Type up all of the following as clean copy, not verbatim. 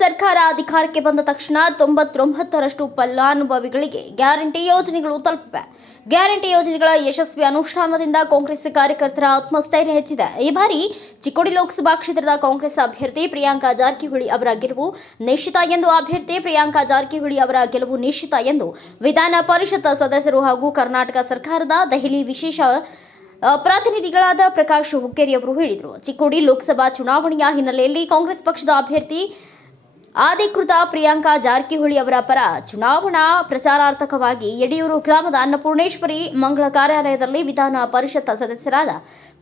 ಸರ್ಕಾರ ಅಧಿಕಾರಕ್ಕೆ ಬಂದ ತಕ್ಷಣ 99% ಫಲಾನುಭವಿಗಳಿಗೆ ಗ್ಯಾರಂಟಿ ಯೋಜನೆಗಳು ತಲುಪಿವೆ. ಗ್ಯಾರಂಟಿ ಯೋಜನೆಗಳ ಯಶಸ್ವಿ ಅನುಷ್ಠಾನದಿಂದ ಕಾಂಗ್ರೆಸ್ ಕಾರ್ಯಕರ್ತರ ಆತ್ಮಸ್ಥೈರ್ಯ ಹೆಚ್ಚಿದೆ. ಈ ಬಾರಿ ಚಿಕ್ಕೋಡಿ ಲೋಕಸಭಾ ಕ್ಷೇತ್ರದ ಕಾಂಗ್ರೆಸ್ ಅಭ್ಯರ್ಥಿ ಪ್ರಿಯಾಂಕಾ ಜಾರಕಿಹೊಳಿ ಅವರ ಗೆಲುವು ನಿಶ್ಚಿತ ಎಂದು ವಿಧಾನ ಪರಿಷತ್ ಸದಸ್ಯರು ಹಾಗೂ ಕರ್ನಾಟಕ ಸರ್ಕಾರದ ದೆಹಲಿ ವಿಶೇಷ ಪ್ರತಿನಿಧಿಗಳಾದ ಪ್ರಕಾಶ್ ಹುಕ್ಕೇರಿ ಅವರು ಹೇಳಿದರು. ಚಿಕ್ಕೋಡಿ ಲೋಕಸಭಾ ಚುನಾವಣೆಯ ಹಿನ್ನೆಲೆಯಲ್ಲಿ ಕಾಂಗ್ರೆಸ್ ಪಕ್ಷದ ಅಭ್ಯರ್ಥಿ ಅಧಿಕೃತ ಪ್ರಿಯಾಂಕಾ ಜಾರಕಿಹೊಳಿ ಅವರ ಪರ ಚುನಾವಣಾ ಪ್ರಚಾರಾರ್ಥಕವಾಗಿ ಯಡಿಯೂರು ಗ್ರಾಮದ ಅನ್ನಪೂರ್ಣೇಶ್ವರಿ ಮಂಗಳ ಕಾರ್ಯಾಲಯದಲ್ಲಿ ವಿಧಾನ ಪರಿಷತ್ ಸದಸ್ಯರಾದ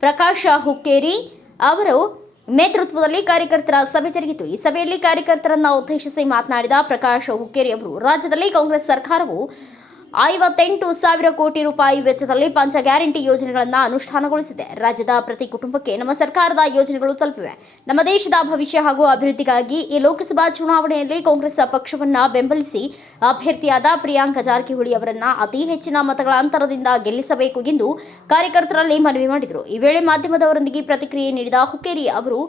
ಪ್ರಕಾಶ್ ಹುಕ್ಕೇರಿ ಅವರು ನೇತೃತ್ವದಲ್ಲಿ ಕಾರ್ಯಕರ್ತರ ಸಭೆ ಜರುಗಿತು. ಈ ಸಭೆಯಲ್ಲಿ ಕಾರ್ಯಕರ್ತರನ್ನು ಉದ್ದೇಶಿಸಿ ಮಾತನಾಡಿದ ಪ್ರಕಾಶ್ ಹುಕ್ಕೇರಿ ಅವರು, ರಾಜ್ಯದಲ್ಲಿ ಕಾಂಗ್ರೆಸ್ ಸರ್ಕಾರವು 58,000 ಕೋಟಿ ರೂಪಾಯಿ ವೆಚ್ಚದಲ್ಲಿ ಪಂಚ ಗ್ಯಾರಂಟಿ ಯೋಜನೆಗಳನ್ನು ಅನುಷ್ಠಾನಗೊಳಿಸಿದೆ. ರಾಜ್ಯದ ಪ್ರತಿ ಕುಟುಂಬಕ್ಕೆ ನಮ್ಮ ಸರ್ಕಾರದ ಯೋಜನೆಗಳು ತಲುಪಿವೆ. ನಮ್ಮ ದೇಶದ ಭವಿಷ್ಯ ಹಾಗೂ ಅಭಿವೃದ್ಧಿಗಾಗಿ ಈ ಲೋಕಸಭಾ ಚುನಾವಣೆಯಲ್ಲಿ ಕಾಂಗ್ರೆಸ್ ಪಕ್ಷವನ್ನು ಬೆಂಬಲಿಸಿ ಅಭ್ಯರ್ಥಿಯಾದ ಪ್ರಿಯಾಂಕಾ ಜಾರಕಿಹೊಳಿ ಅವರನ್ನು ಅತಿ ಹೆಚ್ಚಿನ ಮತಗಳ ಅಂತರದಿಂದ ಗೆಲ್ಲಿಸಬೇಕು ಎಂದು ಕಾರ್ಯಕರ್ತರಲ್ಲಿ ಮನವಿ ಮಾಡಿದರು. ಈ ವೇಳೆ ಮಾಧ್ಯಮದವರೊಂದಿಗೆ ಪ್ರತಿಕ್ರಿಯೆ ನೀಡಿದ ಹುಕ್ಕೇರಿ ಅವರು,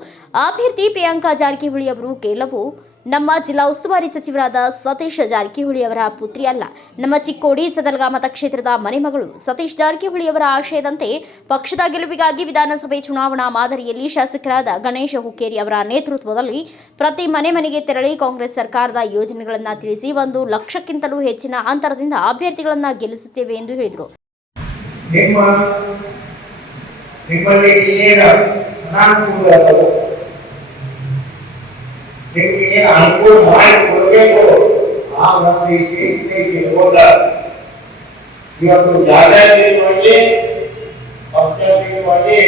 ಅಭ್ಯರ್ಥಿ ಪ್ರಿಯಾಂಕಾ ಜಾರಕಿಹೊಳಿ ಅವರು ಗೆಲುವು ನಮ್ಮ ಜಿಲ್ಲಾ ಉಸ್ತುವಾರಿ ಸಚಿವರಾದ ಸತೀಶ್ ಜಾರಕಿಹೊಳಿ ಅವರ ಪುತ್ರಿ ಅಲ್ಲ, ನಮ್ಮ ಚಿಕ್ಕೋಡಿ ಸದಲಗ ಮತಕ್ಷೇತ್ರದ ಮನೆಮಗಳು. ಸತೀಶ್ ಜಾರಕಿಹೊಳಿ ಅವರ ಆಶಯದಂತೆ ಪಕ್ಷದ ಗೆಲುವಿಗಾಗಿ ವಿಧಾನಸಭೆ ಚುನಾವಣಾ ಮಾದರಿಯಲ್ಲಿ ಶಾಸಕರಾದ ಗಣೇಶ್ ಹುಕ್ಕೇರಿ ಅವರ ನೇತೃತ್ವದಲ್ಲಿ ಪ್ರತಿ ಮನೆಗೆ ತೆರಳಿ ಕಾಂಗ್ರೆಸ್ ಸರ್ಕಾರದ ಯೋಜನೆಗಳನ್ನು ತಿಳಿಸಿ 1 ಲಕ್ಷಕ್ಕಿಂತಲೂ ಹೆಚ್ಚಿನ ಅಂತರದಿಂದ ಅಭ್ಯರ್ಥಿಗಳನ್ನು ಗೆಲ್ಲಿಸುತ್ತೇವೆ ಎಂದು ಹೇಳಿದರು. ನಿಮಗೆ ಅನುಕೂಲ ಮಾಡಿಕೊಡಬೇಕು. ಆ ಒಂದು ಹೋದ ಇವತ್ತು ಜಾಗತಿಕವಾಗಿ ಪಕ್ಷಾತೀತವಾಗಿ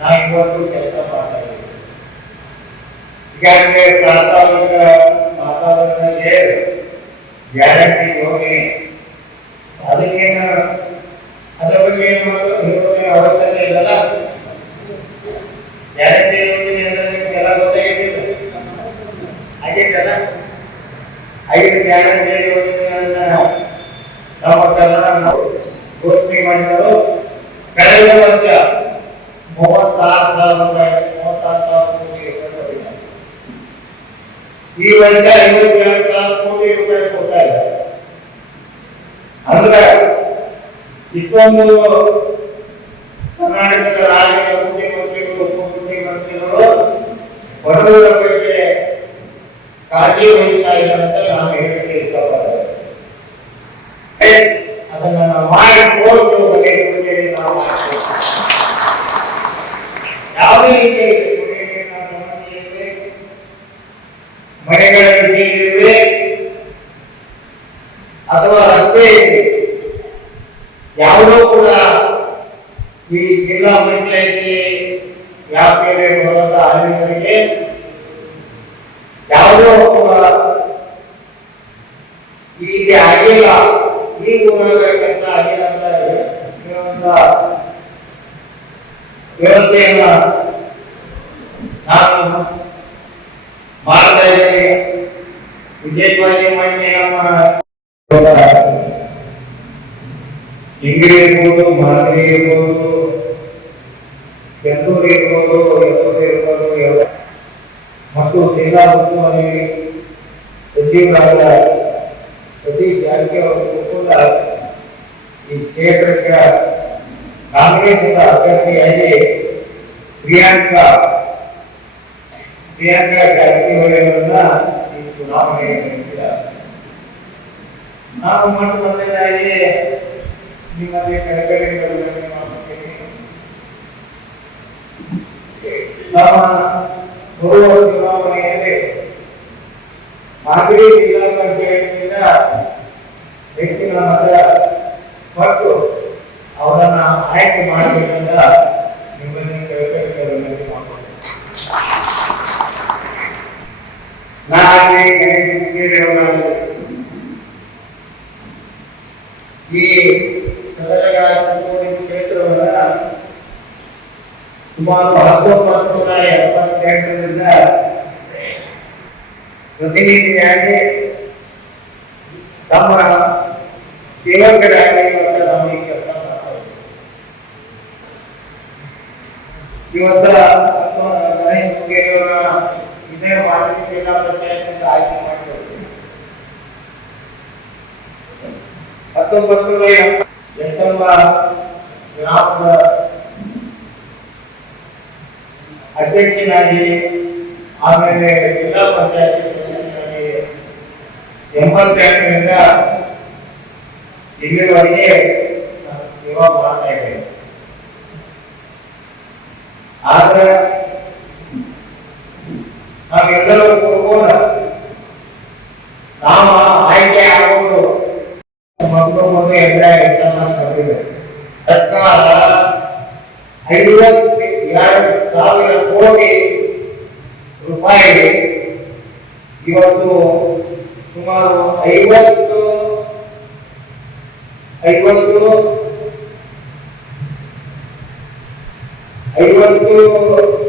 ನಾವು ಇವತ್ತು ಕೆಲಸ ಮಾಡ್ತಾ ಇದ್ದೀವಿ. ಈಗಾಗಲೇ ವಾತಾವರಣದಲ್ಲಿ ಗ್ಯಾರಂಟಿ ಯೋಜನೆ ಅದಕ್ಕೇನು ಅದರ ಬಗ್ಗೆ ಹೇಳುವ ಅವಶ್ಯಕತೆ ಇಲ್ಲಲ್ಲ. ಗ್ಯಾರಂಟಿ ಯೋಜನೆ ಅಂದರೆ ನಿಮಗೆಲ್ಲ ಗೊತ್ತಾಗಿದ್ದಿಲ್ಲ. ಹಾಗೇನಲ್ಲ 5 ಗ್ಯಾರಂಟಿ ಯೋಜನೆಗಳನ್ನ ನಾವು ಘೋಷಣೆ ಮಾಡಿದರು. ಕಳೆದ ವರ್ಷ 36,000 ಕೋಟಿ ರೂಪಾಯಿ. ಈ ವರ್ಷ 52,000 ಕೋಟಿ ರೂಪಾಯಿ ಕೊಡ್ತಾ ಇದ್ದಾರೆ. ಅಂದ್ರೆ ಇಷ್ಟೊಂದು ಕರ್ನಾಟಕದ ರಾಜ್ಯದ ಮುಖ್ಯಮಂತ್ರಿಗಳು ಉಪಮುಖ್ಯಮಂತ್ರಿಗಳು ಬಡವರ ಬಗ್ಗೆ ಕಾಳಜಿ ವಹಿಸ್ತಾ ಇದ್ದಾರೆ ಅಂತ ನಾನು ಹೇಳಕ್ಕೆ ಇಷ್ಟಪಡ್ತೇನೆ. ಅದನ್ನ ನಾವು ಮಾಡಿಕೊಂಡು ನಾವು ಯಾವುದೇ ರೀತಿಯ ಸಮಸ್ಯೆ ಇದೆ, ಮನೆಗಳ ವಿಷಯ ಅಥವಾ ರಸ್ತೆ ಯಾವುದೂ ಕೂಡ ಈ ಜಿಲ್ಲಾ ಪಂಚಾಯಿತಿ ವ್ಯಾಪ್ತಿಯಲ್ಲಿ ಬರುವಂತ ಹಳ್ಳಿಗಳಿಗೆ ಯಾವುದೋ ಕೂಡ ಈಗ ಆಗಿಲ್ಲ, ಈ ಊರಾಗ ಕೆಲಸ ಆಗಿಲ್ಲ ಅಂತ ಹೇಳುವಂತ ವ್ಯವಸ್ಥೆಯನ್ನ ನಾನು ಮಾಡ್ತಾ ಇದ್ದೇನೆ. ವಿಶೇಷವಾಗಿ ಮೊನ್ನೆ ನಮ್ಮ ಇಂಗ್ಲಿ ಇರ್ಬೋದು, ಮಾದರಿ ಇರ್ಬೋದು, ಚಂದೂರು ಇರ್ಬೋದು, ಇರ್ಬೋದು ಮತ್ತು ಜಿಲ್ಲಾ ಉಸ್ತುವಾರಿ ಸಚಿವರಾದ ಸತೀಶ್ ಜಾರಕಿಹೊಳಿ ಕೂಡ ಈ ಕ್ಷೇತ್ರಕ್ಕೆ ಕಾಂಗ್ರೆಸ್ ಅಭ್ಯರ್ಥಿಯಾಗಿ ಪ್ರಿಯಾಂಕಾ ಜಾರಕಿಹೊಳಿ ಅವರನ್ನ ಈ ಚುನಾವಣೆಗೆ ನಡೆಸಿದ್ದಾರೆ. ನಾವು ಮೊದಲನೇದಾಗಿ ನಿಮ್ಮಲ್ಲಿ ಕಳಕಳಿಗಳನ್ನು ಮಾಡುತ್ತೇನೆ. ನಮ್ಮ ಬರುವ ಚುನಾವಣೆಯಲ್ಲಿ ಮಾಗಡಿ ಜಿಲ್ಲಾ ಪಂಚಾಯತ್ನಿಂದ ಹೆಚ್ಚಿನ ಮತ ಕೊಟ್ಟು ಅವರನ್ನು ಆಯ್ಕೆ ಮಾಡಬೇಕಂತ ನಿಮ್ಮಲ್ಲಿ ಕಳಕಳಿಗಳನ್ನು ಮಾಡುತ್ತೇನೆ. ನಾಳೆ ಈ ಸದಲಗ ಕ್ಷೇತ್ರವನ್ನ ಸುಮಾರು 1978ರಿಂದ ಪ್ರತಿನಿಧಿಯಾಗಿ ತಮ್ಮ ಸೇವಕರಾಗಿ ನಾವು ಈ ಕೆಲಸ ಮಾಡ್ತೇವೆ. ಇವತ್ತ ನಿನ್ನೆ ಮಾಜಿ ಜಿಲ್ಲಾ ಪಂಚಾಯತ್ ಆಯ್ಕೆ ಮಾಡಿದರು. 1980 ಡಿಸೆಂಬರ್ ಗ್ರಾಮದ ಅಧ್ಯಕ್ಷನಾಗಿ ಆಮೇಲೆ ಜಿಲ್ಲಾ ಪಂಚಾಯತ್ ಸದಸ್ಯನಾಗಿ 88ರಿಂದ ಇಲ್ಲಿವರೆಗೆ ನಾನು ಸೇವಾ ಮಾಡ್ತಾ ಇದ್ದೇನೆ. ಆದ್ರೆ ನಾವೆಲ್ಲರೂ ಕೂಡ ನಾವು ಆಯ್ಕೆ ಆಗೋದು ಮೊದಲು ಎಲ್ಲ ಎಕ್ಸಾಮ್ ಬಂದಿದೆ. ಸರ್ಕಾರ 52,000 ಕೋಟಿ ರೂಪಾಯಿ ಇವತ್ತು ಸುಮಾರು 50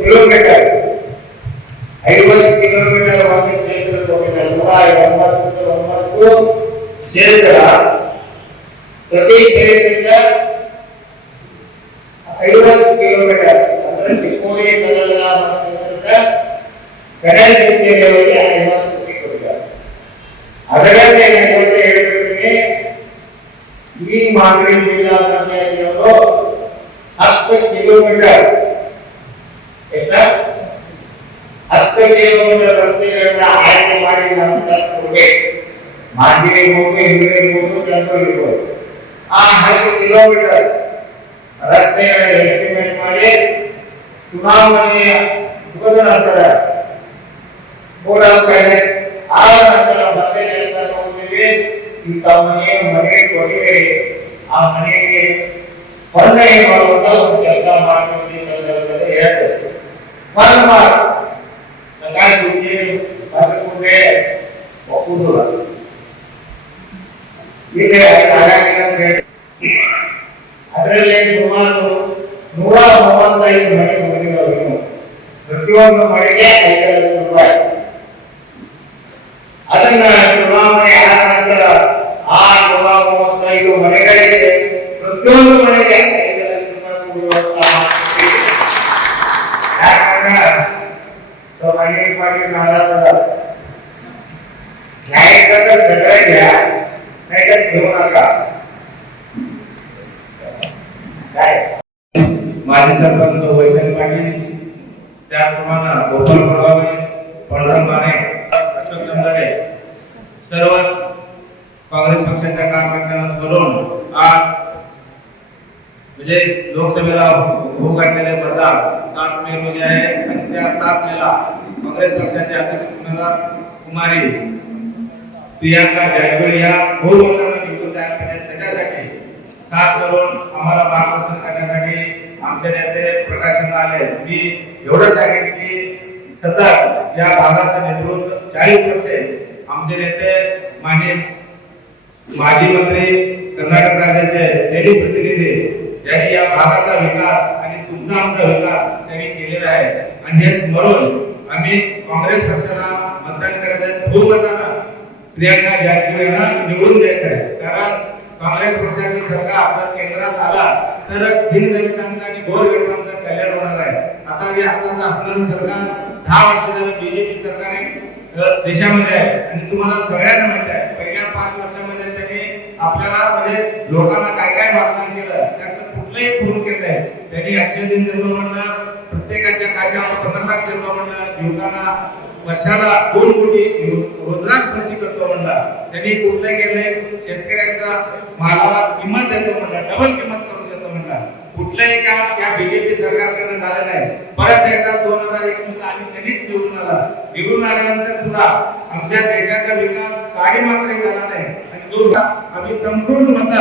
ಕಿಲೋಮೀಟರ್ 50 ಕಿಲೋಮೀಟರ್ ಒಂದು ಕ್ಷೇತ್ರ ಕೊಟ್ಟಿದ್ದಾರೆ. 189 ಕ್ಷೇತ್ರ ಪ್ರತಿ ಕ್ಷೇತ್ರದಿಂದ 50 ಕಿಲೋಮೀಟರ್ ಅಂದ್ರೆ ಚಿಕ್ಕೋಡಿ ಕಲ್ಲಲ್ಲ ಕ್ಷೇತ್ರದ ಗಣೇಶ ಜಿಲ್ಲೆಯವರಿಗೆ 50 ಕೋಟಿ ಕೊಟ್ಟಿದ್ದಾರೆ. ಅದರಲ್ಲಿ ಹೇಳ್ಬಿಡ್ತೀನಿ, ಈ ಮಾಗಡಿ ಜಿಲ್ಲಾ ಪಂಚಾಯತಿಯವರು 10 ಕಿಲೋಮೀಟರ್ 10 ಕಿಲೋಮೀಟರ್ ರಸ್ತೆಗಳನ್ನ ಆಯ್ಕೆ ಮಾಡಿ ನಮ್ಗೆ ಕೊಡ್ಬೇಕು. ಮಾಂದಿಗೆ ಹೋಗಿ ಇರ್ಬೋದು, ಚಂದ್ರ ಇರ್ಬೋದು. ಆ 10 ಕಿಲೋಮೀಟರ್ ರಸ್ತೆಗಳ ಎಸ್ಟಿಮೇಟ್ ಮಾಡಿ ಚುನಾವಣೆಯ ಮುಗಿದ ನಂತರ ಕೂಡ ಆದ ನಂತರ ಮತ್ತೆ ಕೆಲಸ ಹೋಗ್ತೀವಿ. ಇಂಥ ಮನೆ ಕೊಟ್ಟಿದೆ, ಆ ಮನೆಗೆ ಹೊರಗಡೆ ಮಾಡುವಂತ ಒಂದು ಕೆಲಸ ಮಾಡ್ತೀವಿ ಹೇಳ್ತಾರೆ. ಒಪ್ಪುದಿಲ್ಲ. ಅದರಲ್ಲಿ ಸುಮಾರು 135 ಮನೆ ಬಂದಿರೋದು. ಪ್ರತಿಯೊಂದು ಮನೆಗೆ 5 ಲಕ್ಷ ರೂಪಾಯಿ. ಅದನ್ನ ಚುನಾವಣೆ ಆದ ನಂತರ ಆ 135 ಮನೆಗಳಿಗೆ ಪ್ರತಿಯೊಂದು ಮನೆಗೆ 5 ಲಕ್ಷ ರೂಪಾಯಿ ಕೊಡುವಂತಹ ಯಾಕಂದ್ರೆ ಮನೆ ಪಾಟಿ ನಾರಾಜ न्यायिक सगळं घ्या, नाहीतर घेऊ नका. काय माजी सरपंच वैशाली पाटील, त्याचप्रमाणे गोपाल परवावे, पंढरम माने, अशोक जमदाडे सर्व काँग्रेस पक्षाच्या कार्यकर्त्यांना स्मरून आज म्हणजे लोकसभेला होऊ घातलेले मतदार 7 मे रोजी आहे आणि त्या 7 मेला काँग्रेस पक्षाचे अधिकृत उमेदवार कुमारी प्रियंका जायकवाडी या बहुमताने निवडून तयार केले. त्याच्यासाठी खास करून आम्हाला मार्गदर्शन करण्यासाठी आमचे नेते प्रकाशनला आले. मी एवढं सांगेन की सतत या भागाचं नेतृत्व 40 वर्षे आमचे नेते माजी मंत्री कर्नाटक राज्याचे लेडी प्रतिनिधी यांनी या भागाचा विकास आणि तुमचा आमचा विकास त्यांनी केलेला आहे. आणि हे स्मरून आम्ही काँग्रेस पक्षाला मतदान करायचं बहुमतानं प्रियंका जायकवाडी यांना निवडून द्यायचं आहे. कारण काँग्रेस पक्षाचे सरकार जर केंद्रात आला तर दीनदलितांचं आणि गोरगरिबांचं कल्याण होणार आहे. आता जे आताचं असणारं सरकार 10 वर्ष झालं बीजेपी सरकार देशामध्ये आहे आणि तुम्हाला सगळ्यांना माहिती आहे पहिल्या 5 वर्षामध्ये त्यांनी आपल्याला म्हणजे लोकांना काय काय वाग्दान केलं त्याचं कुठलंही पूर्ण केलं नाही. त्यांनी ऍक्शन दिन देतो म्हणलं, प्रत्येकाच्या खात्यावर 15 लाख देतो म्हणलं, युवकांना वर्षाला 2 कोटी रोजगार सृष्टी करतो म्हणला. त्यांनी कुठले केले, शेतकऱ्यांचा मालाला किंमत देतो म्हणला, डबल किंमत करून देतो म्हणला. कुठलंही काम या बीजेपी सरकारकडे झालं नाही. परत एकदा 2021 आणि त्यांनीच निवडून आल्यानंतर सुद्धा आमच्या देशाचा विकास काही मात्र झाला नाही. आणि जो आम्ही संपूर्ण मत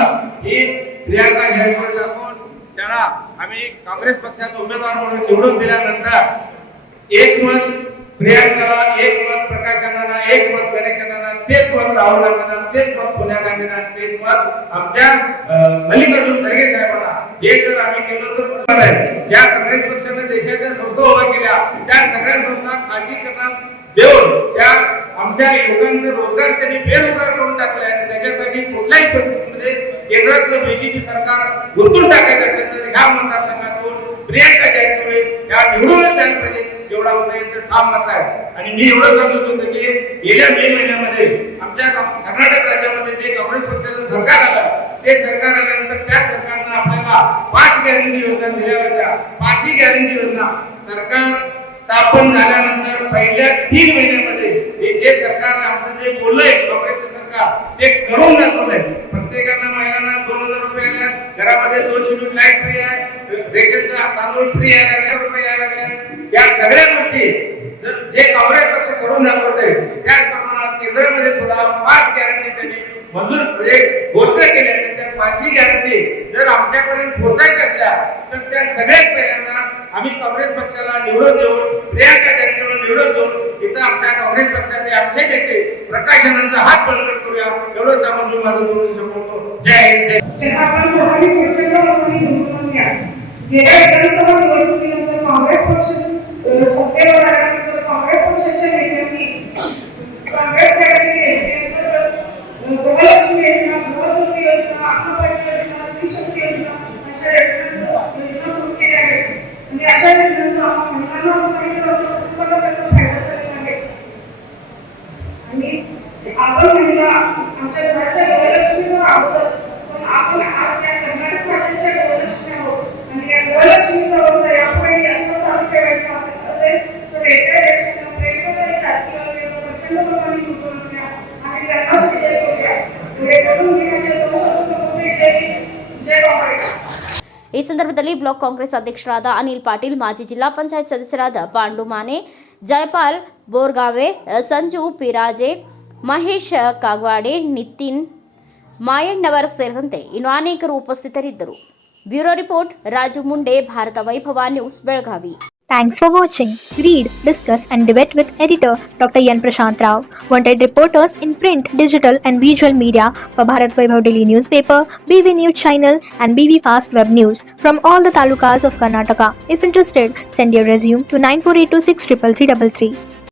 ही प्रियंका जायकवाडी टाकून त्याला आम्ही काँग्रेस पक्षाचा उमेदवार म्हणून निवडून दिल्यानंतर एक मत प्रियंकाला, एक मत प्रकाशनाला, एक मत गणेशांना, तेच मत राहुल गांधींना, तेच मत सोनिया गांधींना, तेच मत आमच्या मल्लिकार्जुन खरगे साहेबांना. हे जर आम्ही केलं तर ज्या काँग्रेस पक्षाने देशाच्या संस्था उभ्या केल्या त्या सगळ्या संस्था खाजगीकरणात देऊन त्या आमच्या युवकांचे रोजगार त्यांनी बेरोजगार करून टाकले. आणि त्याच्यासाठी कुठल्याही परिस्थितीमध्ये केंद्रातलं बीजेपी सरकार गुंतून टाकायचं असलं तर ह्या मतदारसंघातून प्रियंका जायकवाडी या निवडूनच जायला पाहिजे. एवढा होता याचं ठाम मत आहे. आणि मी एवढं सांगत होतो की गेल्या मे महिन्यामध्ये आमच्या कर्नाटक राज्यामध्ये जे काँग्रेस पक्षाचं सरकार आलं, ते सरकार आल्यानंतर त्या सरकारनं आपल्याला 5 गॅरंटी योजना दिल्या होत्या. 5ही गॅरंटी योजना सरकार स्थापन झाल्यानंतर पहिल्या 3 महिन्यामध्ये हे जे सरकार आमचं जे बोललंय काँग्रेसचं सरकार ते करून दाखवलंय. प्रत्येकांना महिलांना 2000 रुपये आल्या, घरामध्ये 2 युनिट लाईट फ्री आहे, रेशनचा तांदूळ फ्री आहे, 1000 रुपये यायला लागले. या सगळ्या गोष्टी जे काँग्रेस पक्ष करून दाखवतोय त्याच प्रमाणात केंद्रामध्ये सुद्धा 5 गॅरंटी त्यांनी मंजूर म्हणजे घोषणा केल्या. त्या 5ही गॅरंटी जर आमच्यापर्यंत पोहोचायच्या असल्या तर त्या सगळ्यात पहिल्यांदा आम्ही काँग्रेस पक्षाला निवडून देऊन प्रियांका गांधीला निवडून देऊन इथं आमच्या काँग्रेस पक्षाचे आमचे नेते प्रकाश आनंदचा हात बळकट करूया. एवढं सांगून मी माझं बोलणं संपवतो. जय हिंद. गेल्या विधानसभा निवडणुकीनंतर काँग्रेस पक्ष सत्तेवर आल्यानंतर काँग्रेस पक्षाच्या नेत्यांनी काँग्रेस गृहलक्ष्मी योजना, गृहज्योती योजना, अन्नपूर्णा योजना, स्त्रीशक्ती योजना अशा योजना सुरू केल्या आहेत. आणि अशा योजनांचा महिलांना कुटुंबाला त्याचा फायदा झालेला आहे. आणि आपण महिला आमच्या घराच्या गृहलक्ष्मीवर आहोत, पण आपण आज या कर्नाटक राज्याच्या गृहलक्ष्मी आहोत. आणि या गृहलक्ष्मीचा व्यवसाय यापुढे असा चालू ठेवायचा असेल तर एका देशाला प्रेमकारी जातीवर प्रचंड प्रमाणे गुंतवणूक द्या आणि त्यांनाच विजय करूया. पुढे करून घेण्याच्या 2 शब्द जय काँग्रेस. ಈ ಸಂದರ್ಭದಲ್ಲಿ ಬ್ಲಾಕ್ ಕಾಂಗ್ರೆಸ್ ಅಧ್ಯಕ್ಷರಾದ ಅನಿಲ್ ಪಾಟೀಲ್, ಮಾಜಿ ಜಿಲ್ಲಾ ಪಂಚಾಯತ್ ಸದಸ್ಯರಾದ ಪಾಂಡು ಮಾನೆ, ಜಯಪಾಲ್ ಬೋರ್ಗಾವೆ, ಸಂಜು ಪಿರಾಜೆ, ಮಹೇಶ್ ಕಾಗ್ವಾಡೆ, ನಿತಿನ್ ಮಾಯಣ್ಣವರ್ ಸೇರಿದಂತೆ ಇನ್ನು ಅನೇಕರು ಉಪಸ್ಥಿತರಿದ್ದರು. ಬ್ಯೂರೋ ರಿಪೋರ್ಟ್ ರಾಜು ಮುಂಡೆ, ಭಾರತ ವೈಭವ news, Belagavi. Thanks for watching. Read, discuss and debate with editor Dr. Yan Prashant Rao. Wanted reporters in print, digital and visual media for Bharat Vaibhav Daily Newspaper, BV News Channel and BV Fast Web News from all the talukas of Karnataka. If interested, send your resume to 9482633333.